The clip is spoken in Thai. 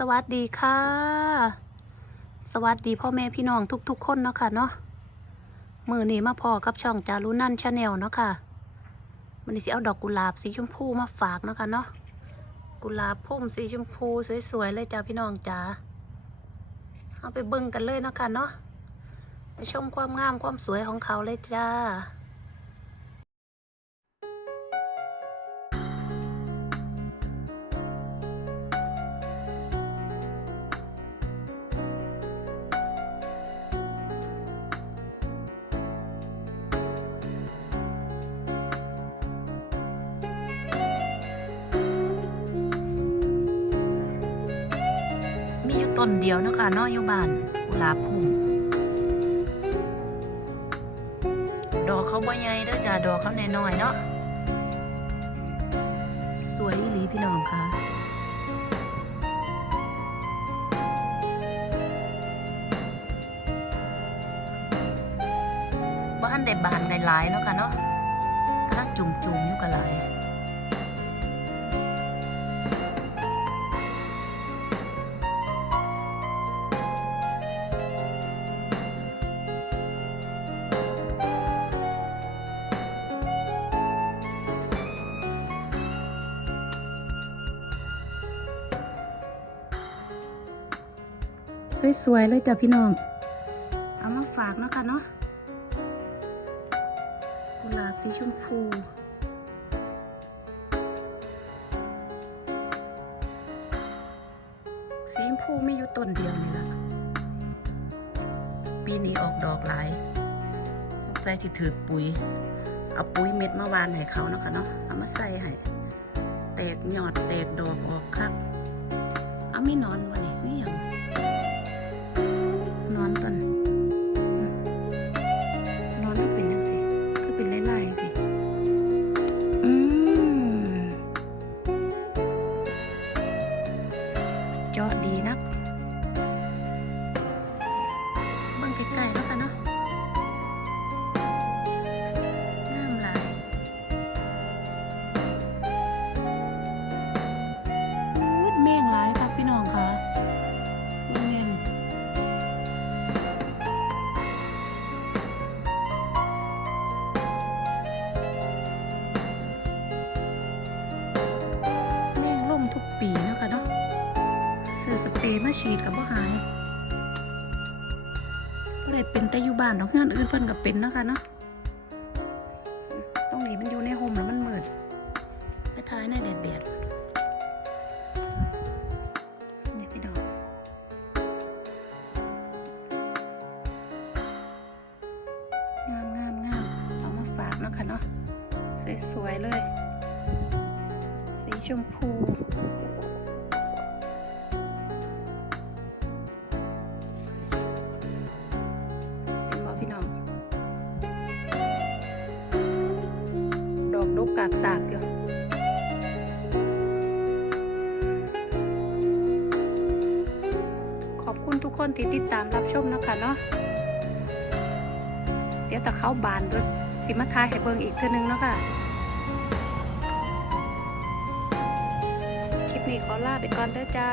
สวัสดีค่ะ สวัสดีพ่อแม่พี่น้องทุกๆ คนเนาะค่ะเนาะมือนี้มาพอกับช่องจารุนันชาแนลเนาะค่ะมันนี้สิเอาดอกกุหลาบสีชมพูมาฝากเนาะค่ะเนาะกุหลาบพุ่มสีชมพูสวยๆเลยจ้าพี่น้องจ้าเอาไปเบิ่งกันเลยเนาะค่ะเนาะไปชมความงามความสวยของเขาเลยจ้า ต้นเดียวนะคะนาะอยู่บ้านกุหลาบพุ่มดอกเขาบ่ใหญ่เด้อจ้าดอกเขาน้อยๆเนาะสวยอีหลีพี่น้องค่ะบ้านได้บานได้หลายเนาะค่ะเนาะกำลังจุ่มๆอยู่กันหลาย สวยๆเลยจ้ะพี่น้อง เอามาฝากเนาะค่ะเนาะกุหลาบสีชมพูสีชมพูไม่อยู่ต้นเดียวนี่แหละปีนี้ออกดอกหลายสงสัยที่ถือปุ๋ย เอาปุ๋ยเม็ดมาวานให้เขาเนาะค่ะเนาะเอามาใส่ให้แตกยอดแตกดอกออกคัก อสเปรย์มาฉีดกับบ่หายบ่ได้เป็นแต่อยู่บ้านดอกเฮือนอื่นเพิ่นก็เป็นเนาะค่ะเนาะตรงนี้มันอยู่ในโฮมแล้วมันมืดไปท้ายในแดดแดดนี่พี่ดอกงามงามงามเอามาฝากเนาะค่ะเนาะสวยๆเลย สีชมพูากสากอยู่ขอบคุณทุกคนที่ติดตามรับชมนะคะเนาะเดี๋ยวแต่เขาบานด้วยสิมาทายให้เบิ่งอีกเทื่อนึงเนาะค่ะคลิปนี้ขอลาไปก่อนเด้อจ้า